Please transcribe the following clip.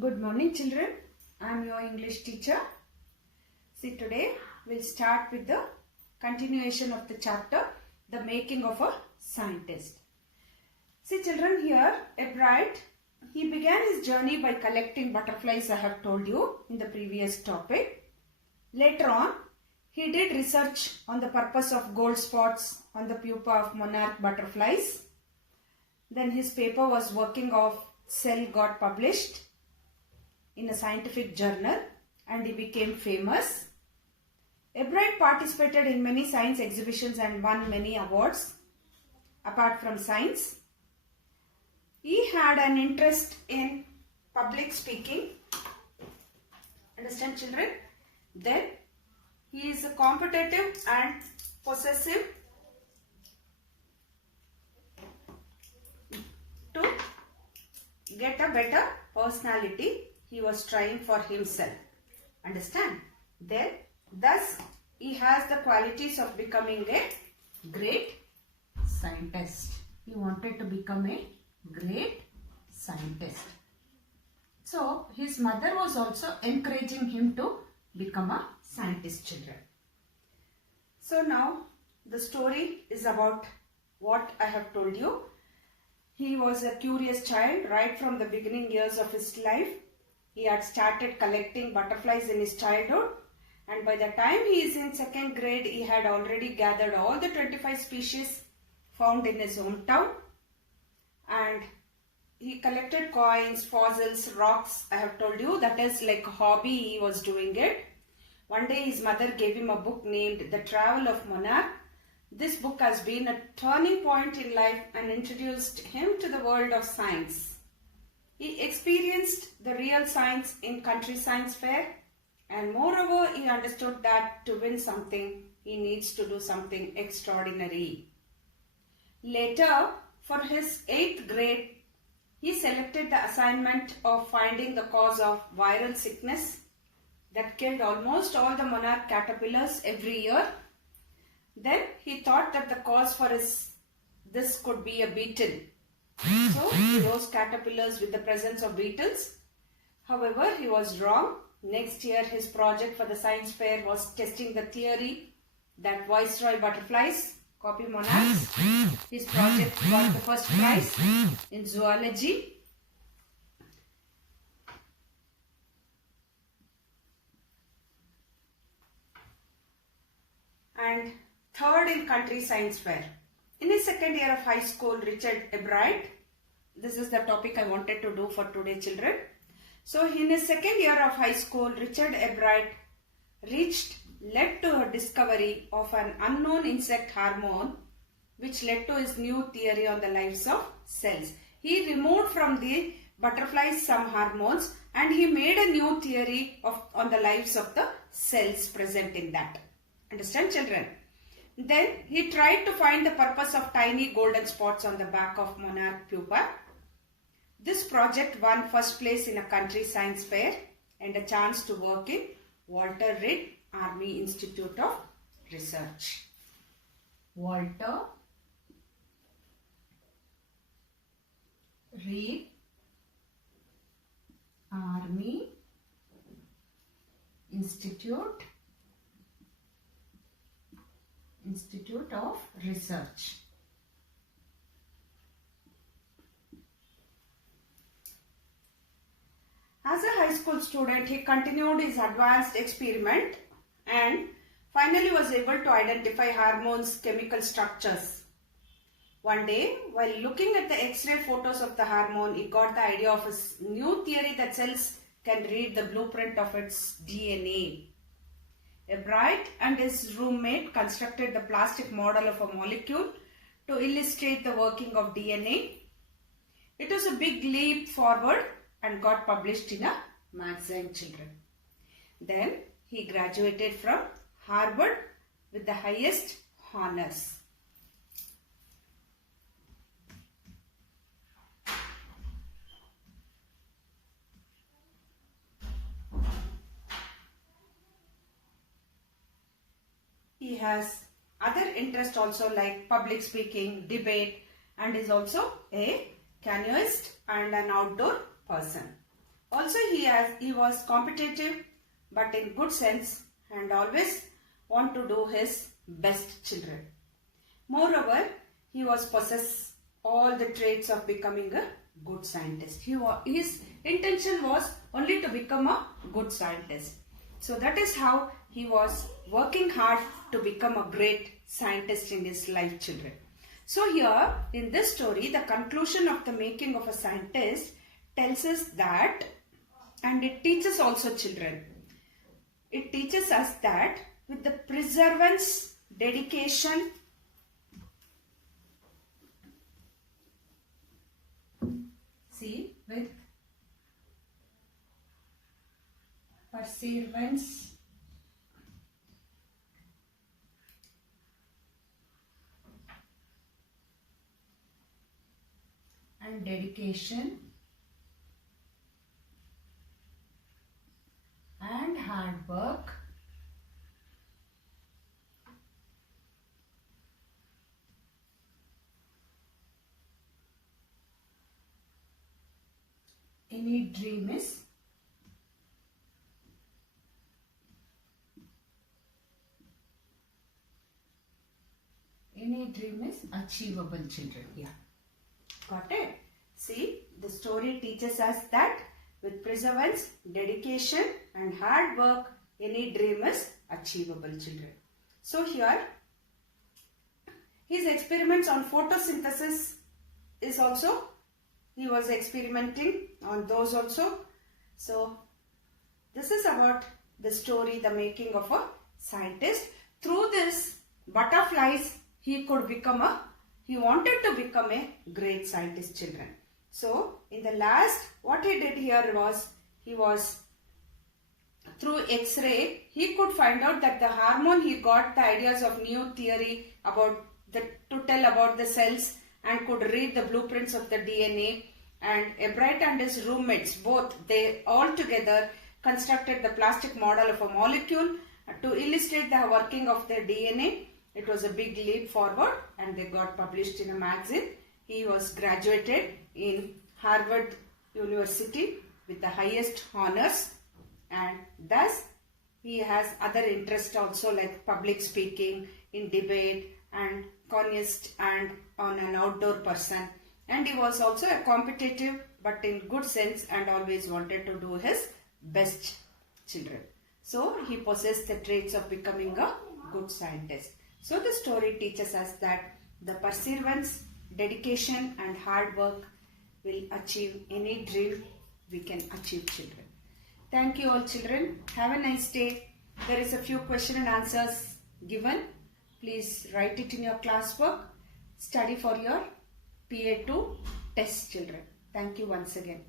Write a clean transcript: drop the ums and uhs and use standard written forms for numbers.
Good morning children, I am your English teacher. See, today we'll start with the continuation of the chapter, The Making of a Scientist. See children, here Ebright, he began his journey by collecting butterflies, I have told you in the previous topic. Later on, he did research on the purpose of gold spots on the pupa of monarch butterflies. Then his paper was working of cell got published in a scientific journal and he became famous. Ebright participated in many science exhibitions and won many awards. Apart from science, he had an interest in public speaking. Understand children? Then he is competitive and possessive to get a better personality. He was trying for himself. Understand? Then, thus, he has the qualities of becoming a great scientist. He wanted to become a great scientist. So, his mother was also encouraging him to become a scientist, children. So, now, the story is about what I have told you. He was a curious child right from the beginning years of his life. He had started collecting butterflies in his childhood, and by the time he is in second grade, he had already gathered all the 25 species found in his hometown, and he collected coins, fossils, rocks. I have told you that is like a hobby he was doing it. One day his mother gave him a book named The Travel of Monarch. This book has been a turning point in life and introduced him to the world of science. He experienced the real science in country science fair, and moreover he understood that to win something he needs to do something extraordinary. Later, for his 8th grade, he selected the assignment of finding the cause of viral sickness that killed almost all the monarch caterpillars every year. Then he thought that the cause for this could be a beetle. So he rose caterpillars with the presence of beetles. However, he was wrong. Next year, his project for the science fair was testing the theory that viceroy butterflies copy monarchs. His project got the first prize in zoology. And third in country science fair. In his second year of high school, Richard Ebright, this is the topic I wanted to do for today children. So in his second year of high school, Richard Ebright led to a discovery of an unknown insect hormone which led to his new theory on the lives of cells. He removed from the butterflies some hormones and he made a new theory on the lives of the cells present in that. Understand children? Then he tried to find the purpose of tiny golden spots on the back of monarch pupa. This project won first place in a country science fair and a chance to work in Walter Reed Army Institute of Research. Walter Reed Army Institute of Research. As a high school student, he continued his advanced experiment and finally was able to identify hormones' chemical structures. One day, while looking at the X-ray photos of the hormone, he got the idea of his new theory that cells can read the blueprint of its DNA. Ebright and his roommate constructed the plastic model of a molecule to illustrate the working of DNA. It was a big leap forward and got published in a magazine, children. Then he graduated from Harvard with the highest honors. He has other interests also like public speaking, debate, and is also a canoeist and an outdoor person. Also he was competitive but in good sense and always want to do his best children. Moreover, he was possess all the traits of becoming a good scientist. His intention was only to become a good scientist. So that is how he was working hard to become a great scientist in his life, children. So here in this story, the conclusion of the making of a scientist tells us that, and it teaches also children, it teaches us that with the perseverance, dedication, with perseverance and dedication and hard work, any dream is achievable, children. Yeah, got it. See, the story teaches us that with perseverance, dedication and hard work, any dream is achievable, children. So here, his experiments on photosynthesis is also, he was experimenting on those also. So this is about the story, the making of a scientist. Through this butterflies, he wanted to become a great scientist, children. So in the last, what he did here was, through X-ray, he could find out that the hormone, he got the ideas of new theory to tell about the cells and could read the blueprints of the DNA. And Ebright and his roommates, they all together constructed the plastic model of a molecule to illustrate the working of the DNA. It was a big leap forward and they got published in a magazine. He was graduated in Harvard University with the highest honors, and thus he has other interests also like public speaking, in debate and conist and on an outdoor person. And he was also a competitive but in good sense and always wanted to do his best, children. So he possessed the traits of becoming a good scientist. So the story teaches us that the perseverance, dedication and hard work will achieve any dream we can achieve, children. Thank you all, children. Have a nice day. There is a few question and answers given. Please write it in your classwork. Study for your PA2 test, children. Thank you once again.